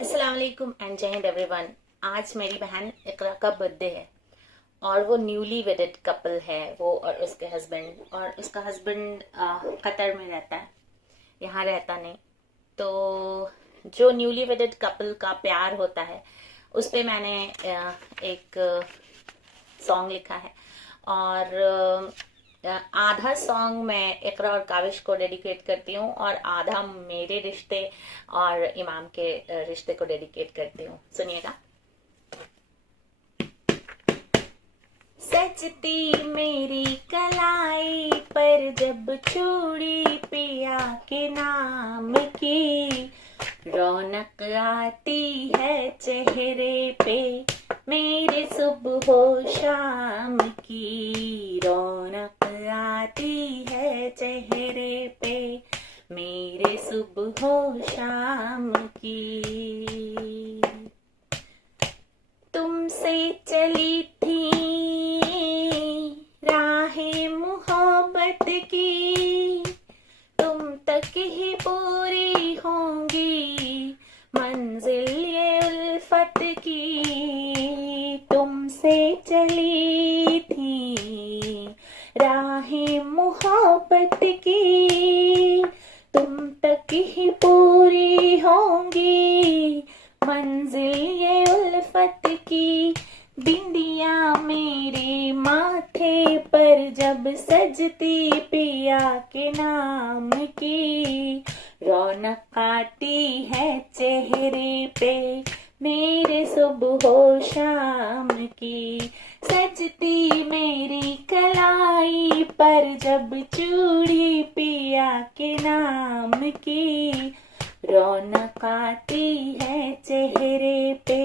अस्सलाम वालेकुम एंड जय हिंद एवरीवन। आज मेरी बहन इकरा का बर्थडे है और वो न्यूली वेडेड कपल है, वो और उसके हस्बैंड। और उसका हस्बैंड कतर में रहता है, यहाँ रहता नहीं। तो जो न्यूली वेडेड कपल का प्यार होता है उस पे मैंने एक सॉन्ग लिखा है। और आधा सॉन्ग मैं इकरा और काविश को डेडिकेट करती हूँ और आधा मेरे रिश्ते और इमाम के रिश्ते को डेडिकेट करती हूँ। सुनिएगा। सजती मेरी कलाई पर जब चूड़ी पिया के नाम की, रौनक आती है चेहरे पे मेरे सुबह शाम की। रौनक आती है चेहरे पे मेरे सुबह शाम की। तुमसे चली थी राहें मोहब्बत की, तुम तक ही पूरी होंगी मंजिल ये उल्फत की। तुमसे चली थी राहें मोहब्बत की, तुम तक ही पूरी होंगी मंजिल ये उल्फत की। बिंदिया मेरे माथे पर जब सजती पिया के नाम की, रौनक आती है चेहरे पे मेरे सुबह शाम की। सजती मेरी कलाई पर जब चूड़ी पिया के नाम की, रौनक आती है चेहरे पे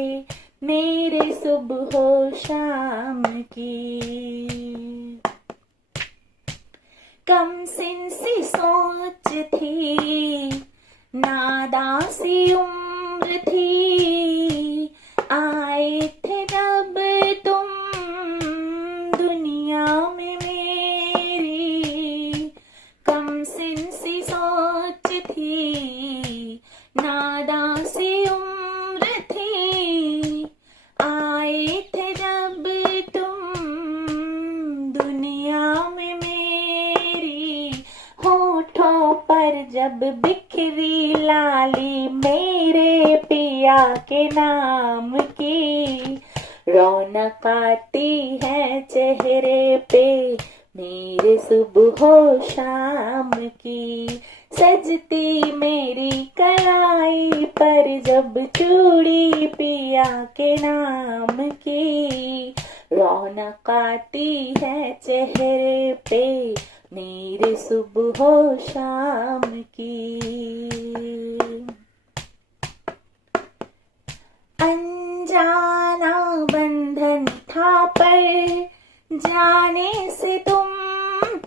मेरे सुबह शाम की। कम सिन सी सोच थी, नादां सी उम्र थी, आए थे जब तुम दुनिया में मेरी। कम सिन सी सोच थी, नादां सी उम्र थी, आए थे जब तुम दुनिया में मेरी। होठों पर जब बिखरी लाली मेरे पिया के नाम की, रौनक आती है चेहरे पे मेरे सुबह शाम की। सजती मेरी कलाई पर जब चूड़ी पिया के नाम की, रौनक आती है चेहरे पे मेरे सुबह शाम की। अनजाना बंधन था पर जाने से तुम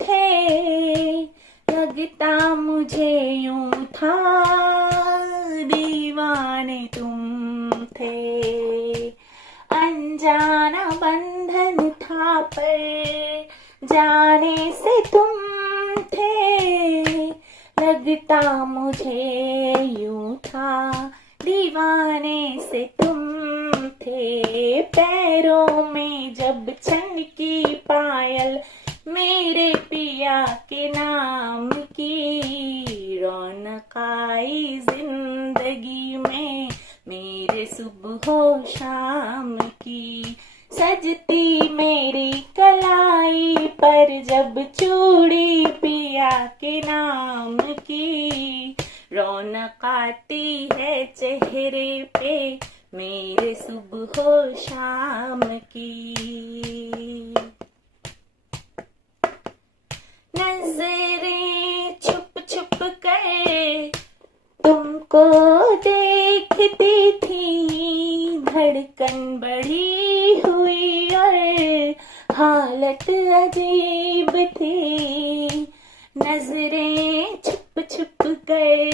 थे, लगता मुझे यूं था दीवाने तुम थे। अनजाना बंधन था पर जाने से तुम थे, लगता मुझे यूं था दीवाने से तुम थे। पैरों में जब छनकी पायल मेरे पिया के नाम की, रौनक आई जिंदगी में मेरे सुबह शाम की। सजती मेरी कलाई पर जब चूड़ी पिया के नाम की, रौनक आती है चेहरे पे मेरे सुबह शाम की। नजरें छुप छुप कर तुमको देखती थी, धड़कन बढ़ी हुई और हालत अजीब थी। नजरें छुप छुप कर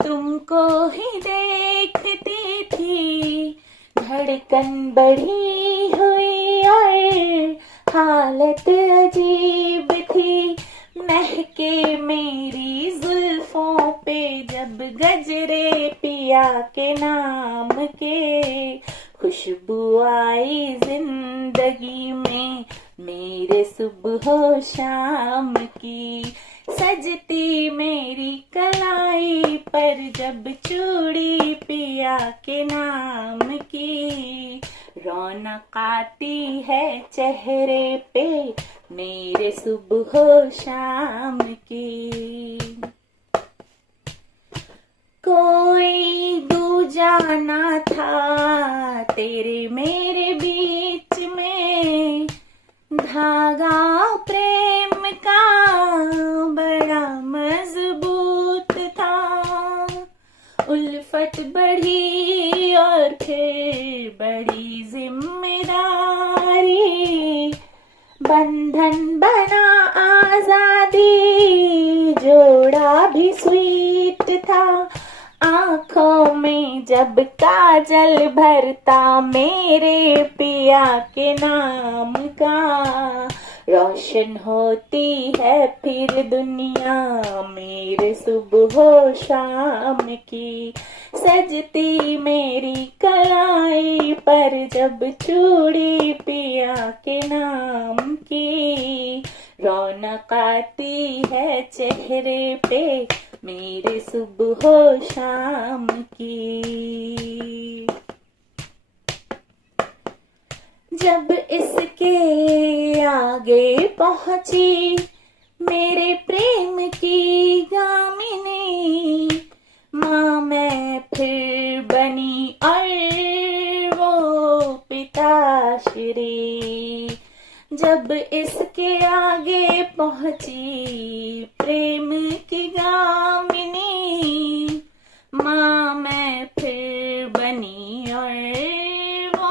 तुमको ही देखती थी, धड़कन बढ़ी हुई और हालत अजीब थी। महके मेरी जुल्फों पे जब गजरे पिया के नाम के, खुशबू आई जिंदगी में मेरे सुबह शाम की। सजती मेरी कलाई पर जब चूड़ी पिया के नाम की, रौनक आती है चेहरे पे मेरे सुबह शाम की। कोई दूजा ना था तेरे मेरे बीच में, धागा प्रेम का बड़ा मजबूत था। उल्फत बढ़ी और फिर बड़ी जिम्मेदारी, बंधन बना आजादी, जोड़ा भी स्वीट था। आंखों में जब काजल भरता मेरे पिया के नाम का, रोशन होती है फिर दुनिया मेरे सुबह शाम की। सजती मेरी कलाई पर जब चूड़ी पिया के नाम की, रौनक आती है चेहरे पे मेरे सुबह शाम की। जब इसके आगे पहुंची मेरे प्रेम की गामिनी, माँ मैं फिर बनी और वो पिताश्री। जब इसके आगे पहुंची प्रेम की गामिनी, माँ मैं फिर बनी और वो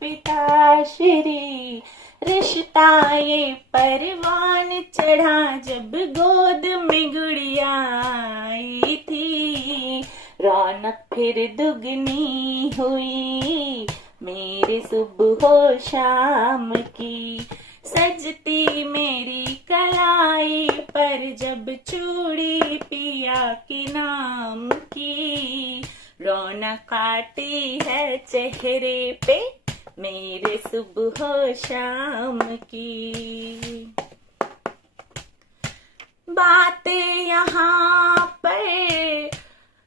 पिताश्री। रिश्ता ये परवान चढ़ा जब गोद में गुड़िया आई थी, रौनक फिर दुगनी हुई मेरे सुबह शाम की। सजती मेरी कलाई पर जब चूड़ी पिया के नाम की, रौनक आती है चेहरे पे मेरे सुबह शाम की। बातें यहाँ पर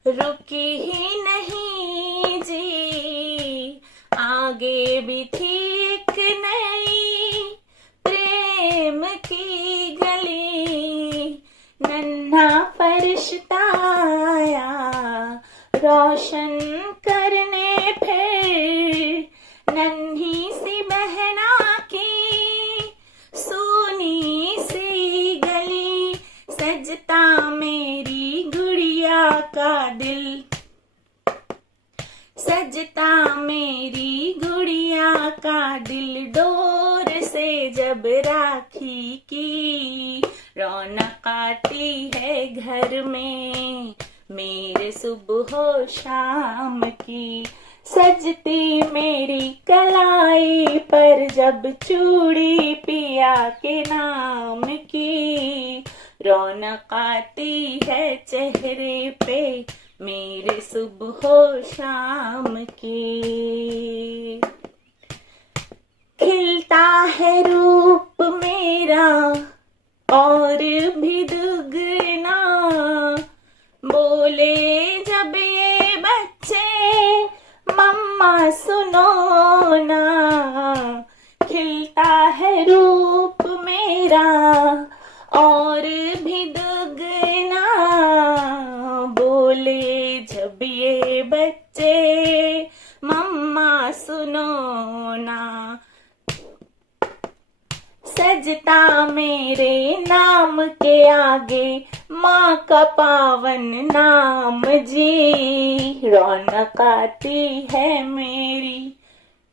रुकी ही नहीं जी, आगे भी थी एक नई प्रेम की गली। नन्हा फरिश्ता आया रोशन करने फिर नन्ही सी बहना की सोनी सी गली। सजता मेरी गुड़िया का दिल, सजता मेरी गुड़िया का दिल डोर से जब राखी की, रौनक आती है घर में मेरे सुबह शाम की। सजती मेरी कलाई पर जब चूड़ी पिया के नाम की, रौनक आती है चेहरे पे मेरे सुबह शाम की। खिलता है रूप मेरा और भी दुगना, बोले जब ये बच्चे मम्मा सुनो ना। खिलता है रूप मेरा और भी दुगना, बोले जब ये बच्चे मम्मा सुनो ना। सजता मेरे नाम के आगे माँ का पावन नाम जी, रौनक आती है मेरी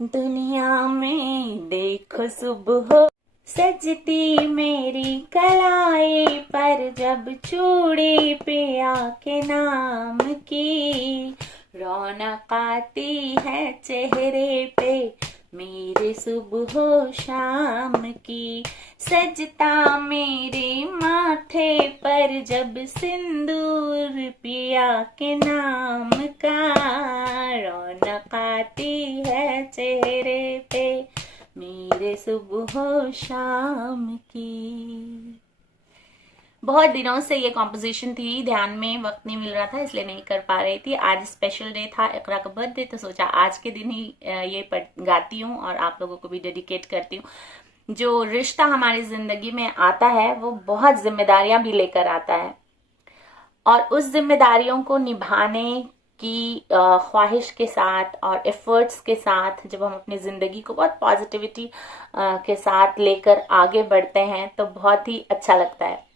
दुनिया में देखो सुबह। सजती मेरी कलाई पर जब चूड़ी पिया के नाम की, रौनक आती है चेहरे पे मेरे सुबह शाम की। सजता मेरे माथे पर जब सिंदूर पिया के नाम का, रौनक आती है चेहरे पे मेरे सुबह शाम की। बहुत दिनों से ये कॉम्पोजिशन थी, ध्यान में वक्त नहीं मिल रहा था इसलिए नहीं कर पा रही थी। आज स्पेशल डे था, इकरा का बर्थडे, तो सोचा आज के दिन ही ये गाती हूँ और आप लोगों को भी डेडिकेट करती हूँ। जो रिश्ता हमारी जिंदगी में आता है वो बहुत जिम्मेदारियां भी लेकर आता है, और उस जिम्मेदारियों को निभाने की ख्वाहिश के साथ और एफर्ट्स के साथ जब हम अपनी ज़िंदगी को बहुत पॉजिटिविटी के साथ लेकर आगे बढ़ते हैं तो बहुत ही अच्छा लगता है।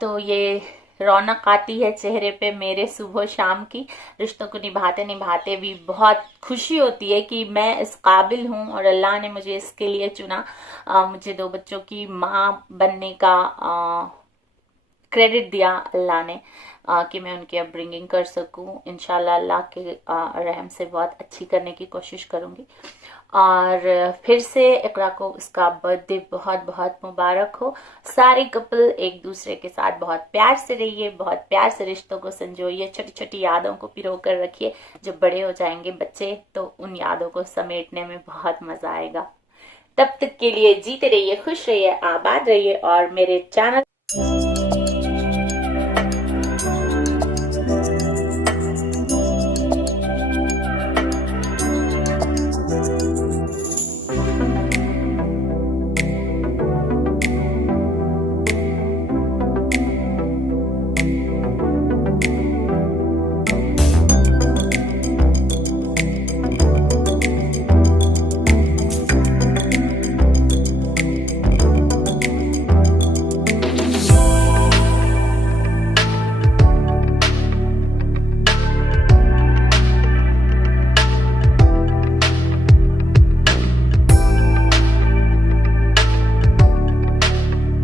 तो ये रौनक आती है चेहरे पे मेरे सुबह शाम की, रिश्तों को निभाते निभाते भी बहुत खुशी होती है कि मैं इस काबिल हूँ और अल्लाह ने मुझे इसके लिए चुना। मुझे 2 बच्चों की माँ बनने का क्रेडिट दिया अल्लाह ने, कि मैं उनकी अपब्रिंगिंग कर सकूं। इंशाल्लाह अल्लाह के रहम से बहुत अच्छी करने की कोशिश करूंगी। और फिर से इकरा को इसका बर्थडे बहुत बहुत मुबारक हो। सारे कपल एक दूसरे के साथ बहुत प्यार से रहिए, बहुत प्यार से रिश्तों को संजोइए, छोटी छोटी यादों को पिरो कर रखिए। जब बड़े हो जाएंगे बच्चे तो उन यादों को समेटने में बहुत मजा आएगा। तब तक के लिए जीते रहिए, खुश रहिए, आबाद रहिए और मेरे चैनल